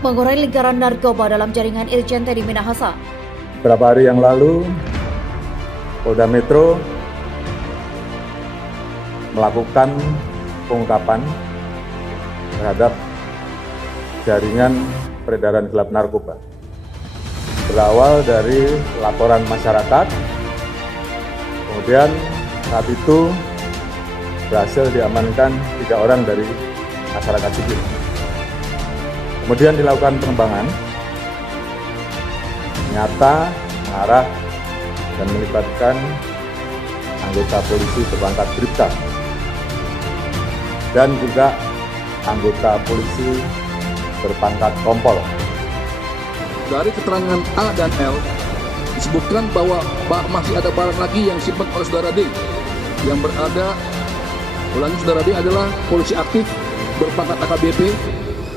mengurai lingkaran narkoba dalam jaringan Irjen Teddy Minahasa. Beberapa hari yang lalu, Polda Metro melakukan pengungkapan terhadap jaringan peredaran gelap narkoba. Berawal dari laporan masyarakat, kemudian saat itu berhasil diamankan 3 orang dari masyarakat sipil. Kemudian dilakukan pengembangan, ternyata mengarah dan melibatkan anggota polisi berpangkat Bribka dan juga anggota polisi berpangkat Kompol. Dari keterangan A dan L disebutkan bahwa masih ada barang lagi yang disimpan oleh saudara D, yang berada, ulangi, saudara D adalah polisi aktif berpangkat AKBP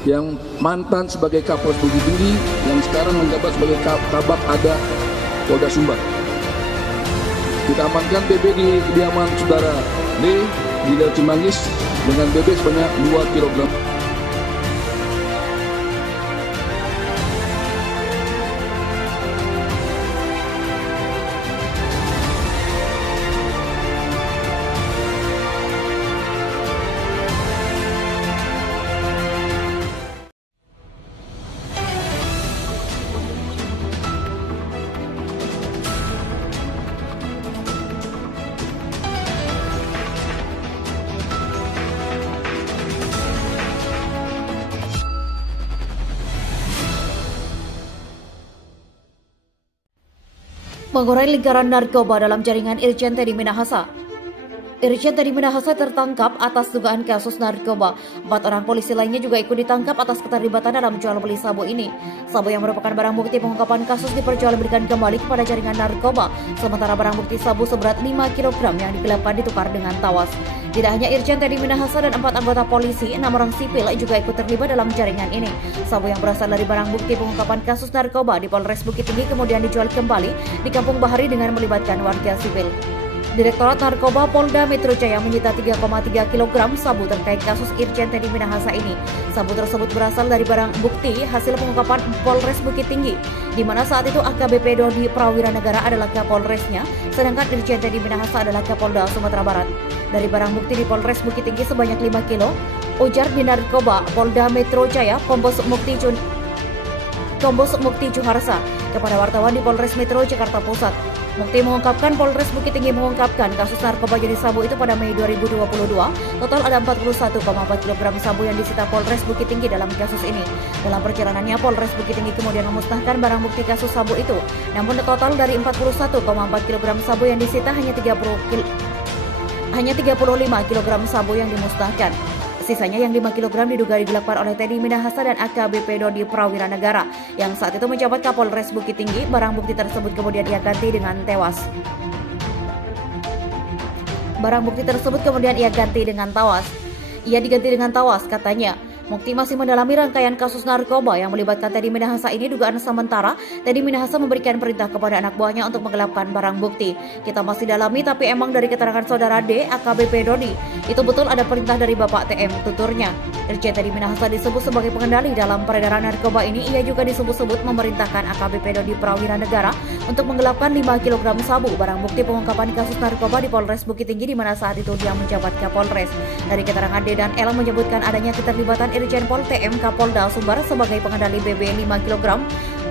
yang mantan sebagai Kapolres Bukit Tinggi, yang sekarang menjabat sebagai Kabak Ada Polda Sumbar. Kita amankan BB di kediaman saudara D di Daerah Cimanggis dengan BB sebanyak 2 kg. Mengurai lingkaran narkoba dalam jaringan Irjen Teddy Minahasa. Irjen Teddy Minahasa tertangkap atas dugaan kasus narkoba. 4 orang polisi lainnya juga ikut ditangkap atas keterlibatan dalam jual beli sabu ini. Sabu yang merupakan barang bukti pengungkapan kasus diperjualbelikan kembali kepada jaringan narkoba, sementara barang bukti sabu seberat 5 kg yang digelapkan ditukar dengan tawas. Tidak hanya Irjen Teddy Minahasa dan 4 anggota polisi, 6 orang sipil juga ikut terlibat dalam jaringan ini. Sabu yang berasal dari barang bukti pengungkapan kasus narkoba di Polres Bukit Tinggi kemudian dijual kembali di Kampung Bahari dengan melibatkan warga sipil. Direktorat Narkoba Polda Metro Jaya menyita 3,3 kg sabu terkait kasus Irjen Teddy Minahasa ini. Sabu tersebut berasal dari barang bukti hasil pengungkapan Polres Bukit Tinggi, di mana saat itu AKBP Dodi Prawiranegara adalah Kapolresnya, sedangkan Irjen Teddy Minahasa adalah Kapolda Sumatera Barat. Dari barang bukti di Polres Bukit Tinggi sebanyak 5 kilo, ujar di Narkoba Polda Metro Jaya Kombes Mukti Juharsa kepada wartawan di Polres Metro Jakarta Pusat. Mukti mengungkapkan Polres Bukit Tinggi mengungkapkan kasus narkoba jenis sabu itu pada Mei 2022. Total ada 41,4 kg sabu yang disita Polres Bukit Tinggi dalam kasus ini. Dalam perjalanannya, Polres Bukit Tinggi kemudian memusnahkan barang bukti kasus sabu itu. Namun total dari 41,4 kg sabu yang disita hanya 35 kg sabu yang dimusnahkan. Sisanya yang 5 kg diduga digelapkan oleh Teddy Minahasa dan AKBP Dodi Prawiranegara yang saat itu menjabat Kapolres Bukit Tinggi. Barang bukti tersebut kemudian ia ganti dengan tawas. Ia diganti dengan tawas, katanya. Mukti masih mendalami rangkaian kasus narkoba yang melibatkan Teddy Minahasa ini. Dugaan sementara, Teddy Minahasa memberikan perintah kepada anak buahnya untuk menggelapkan barang bukti. Kita masih dalami, tapi emang dari keterangan saudara D, AKBP Dodi, itu betul ada perintah dari Bapak TM, tuturnya. Irjen Teddy Minahasa disebut sebagai pengendali dalam peredaran narkoba ini. Ia juga disebut-sebut memerintahkan AKBP Dodi Prawiranegara untuk menggelapkan 5 kg sabu, barang bukti pengungkapan kasus narkoba di Polres Bukit Tinggi, di mana saat itu dia menjabat Kapolres. Dari keterangan D dan L menyebutkan adanya keterlibatan Irjen Pol TM Kapolda Sumbar sebagai pengendali BB 5 kg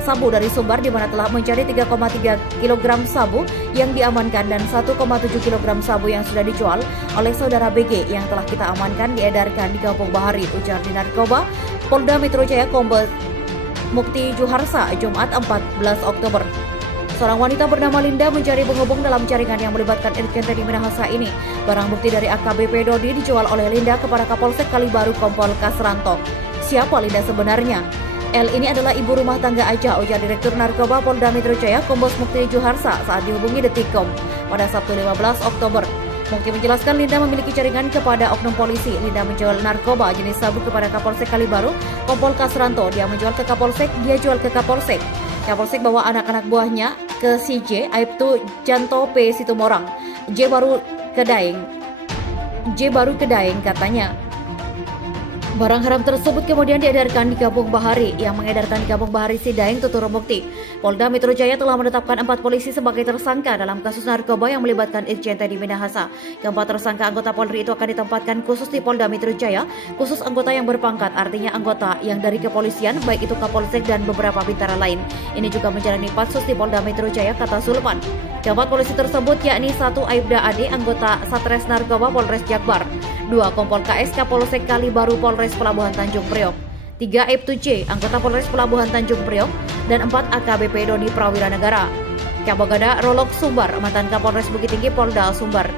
sabu dari Sumbar, di mana telah mencari 3,3 kg sabu yang diamankan dan 1,7 kg sabu yang sudah dijual oleh saudara BG yang telah kita amankan diedarkan di Kampung Bahari, ujar di Narkoba Polda Metro Jaya Kombes Mukti Juharsa Jumat 14 Oktober. Seorang wanita bernama Linda menjadi penghubung dalam jaringan yang melibatkan Irjen Teddy Minahasa ini. Barang bukti dari AKBP Dodi dijual oleh Linda kepada Kapolsek Kalibaru Kompol Kasranto. Siapa Linda sebenarnya? L ini adalah ibu rumah tangga aja, ujar Direktur Narkoba Polda Metro Jaya Kombes Mukti Juharsa saat dihubungi Detikcom pada Sabtu 15 Oktober. Mukti menjelaskan Linda memiliki jaringan kepada oknum polisi. Linda menjual narkoba jenis sabu kepada Kapolsek Kalibaru Kompol Kasranto. Dia menjual ke Kapolsek, dia jual ke Kapolsek. Kapolsek bawa anak-anak buahnya ke si J, Aibtu Janto P Situmorang. J baru ke Daeng katanya. Barang haram tersebut kemudian diedarkan di Kampung Bahari. Yang mengedarkan di Kampung Bahari Sidaeng Tuturo Mukti. Polda Metro Jaya telah menetapkan 4 polisi sebagai tersangka dalam kasus narkoba yang melibatkan Irjen Teddy Minahasa. Keempat tersangka anggota Polri itu akan ditempatkan khusus di Polda Metro Jaya, khusus anggota yang berpangkat, artinya anggota yang dari kepolisian, baik itu Kapolsek dan beberapa bintara lain. Ini juga menjalani patsus di Polda Metro Jaya, kata Sulpan. Keempat polisi tersebut yakni 1 Aibda Ade, anggota Satres Narkoba Polres Jakbar, 2 Kompol KS Kapolsek Kalibaru Polres Pelabuhan Tanjung Priok, 3 Aibtu C, anggota Polres Pelabuhan Tanjung Priok, dan 4 AKBP Doni Prawira Negara. Kapolda Rolok Sumbar, mantan Kapolres Bukit Tinggi Polda Sumbar.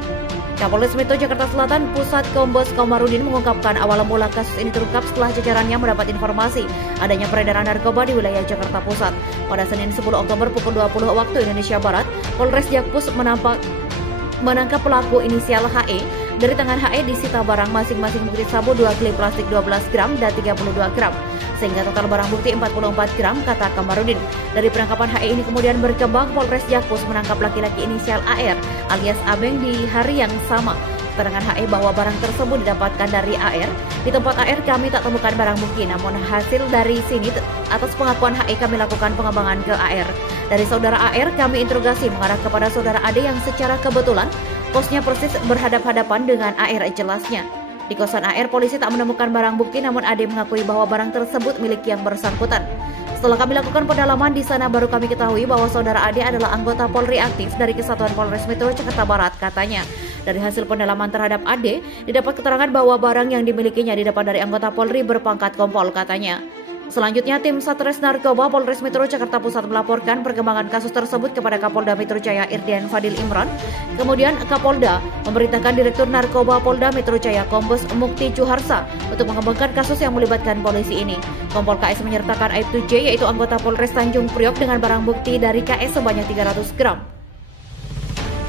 Kapolres Metro Jakarta Selatan Pusat Kombes Komarudin mengungkapkan awal mula kasus ini terungkap setelah jajarannya mendapat informasi adanya peredaran narkoba di wilayah Jakarta Pusat. Pada Senin 10 Oktober pukul 20 waktu Indonesia Barat, Polres Jakpus menangkap pelaku inisial HE. Dari tangan HE disita barang masing-masing bukti sabu 2 klip plastik 12 gram dan 32 gram. Sehingga total barang bukti 44 gram, kata Kamarudin. Dari penangkapan HE ini kemudian berkembang Polres Jakpus menangkap laki-laki inisial AR alias Abeng di hari yang sama. Keterangan HE bahwa barang tersebut didapatkan dari AR. Di tempat AR kami tak temukan barang bukti, namun hasil dari sini atas pengakuan HE kami lakukan pengembangan ke AR. Dari saudara AR kami interogasi mengarah kepada saudara Ade yang secara kebetulan posnya persis berhadap-hadapan dengan AR, jelasnya. Di kosan AR polisi tak menemukan barang bukti, namun Ade mengakui bahwa barang tersebut milik yang bersangkutan. Setelah kami lakukan pendalaman di sana baru kami ketahui bahwa saudara Ade adalah anggota Polri aktif dari Kesatuan Polres Metro Jakarta Barat, katanya. Dari hasil pendalaman terhadap Ade, didapat keterangan bahwa barang yang dimilikinya didapat dari anggota Polri berpangkat kompol, katanya. Selanjutnya, tim Satres Narkoba Polres Metro Jakarta Pusat melaporkan perkembangan kasus tersebut kepada Kapolda Metro Jaya Irjen Fadil Imran. Kemudian Kapolda memerintahkan Direktur Narkoba Polda Metro Jaya Kombes Mukti Juharsa untuk mengembangkan kasus yang melibatkan polisi ini. Kompol KS menyertakan Aibtu J, yaitu anggota Polres Tanjung Priok, dengan barang bukti dari KS sebanyak 300 gram.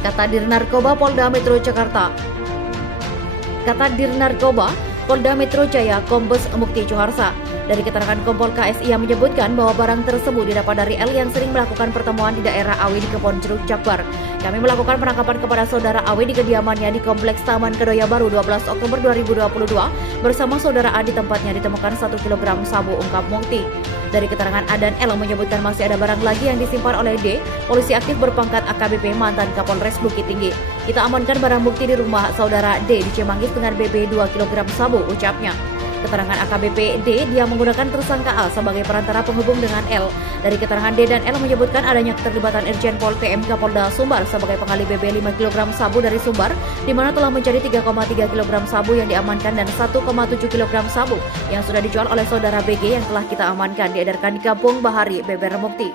Kata Dir Narkoba Polda Metro Jakarta. Kata Dir Narkoba Polda Metro Jaya Kombes Mukti Juharsa. Dari keterangan Kompol KS, ia menyebutkan bahwa barang tersebut didapat dari L yang sering melakukan pertemuan di daerah Awi di Kebon Jeruk, Jakbar. Kami melakukan penangkapan kepada saudara Awi di kediamannya di Kompleks Taman Kedoya Baru 12 Oktober 2022. Bersama saudara A di tempatnya ditemukan 1 kg sabu, ungkap Mukti. Dari keterangan A dan L menyebutkan masih ada barang lagi yang disimpan oleh D, polisi aktif berpangkat AKBP mantan Kapolres Bukit Tinggi. Kita amankan barang bukti di rumah saudara D di Cimanggis dengan BB 2 kg sabu, ucapnya. Keterangan AKBP D, dia menggunakan tersangka A sebagai perantara penghubung dengan L. Dari keterangan D dan L menyebutkan adanya keterlibatan Irjen Pol TM Kapolda Sumbar sebagai pengalih BB 5 kg sabu dari Sumbar, di mana telah menjadi 3,3 kg sabu yang diamankan dan 1,7 kg sabu yang sudah dijual oleh saudara BG yang telah kita amankan, diedarkan di Kampung Bahari, Beber Mukti.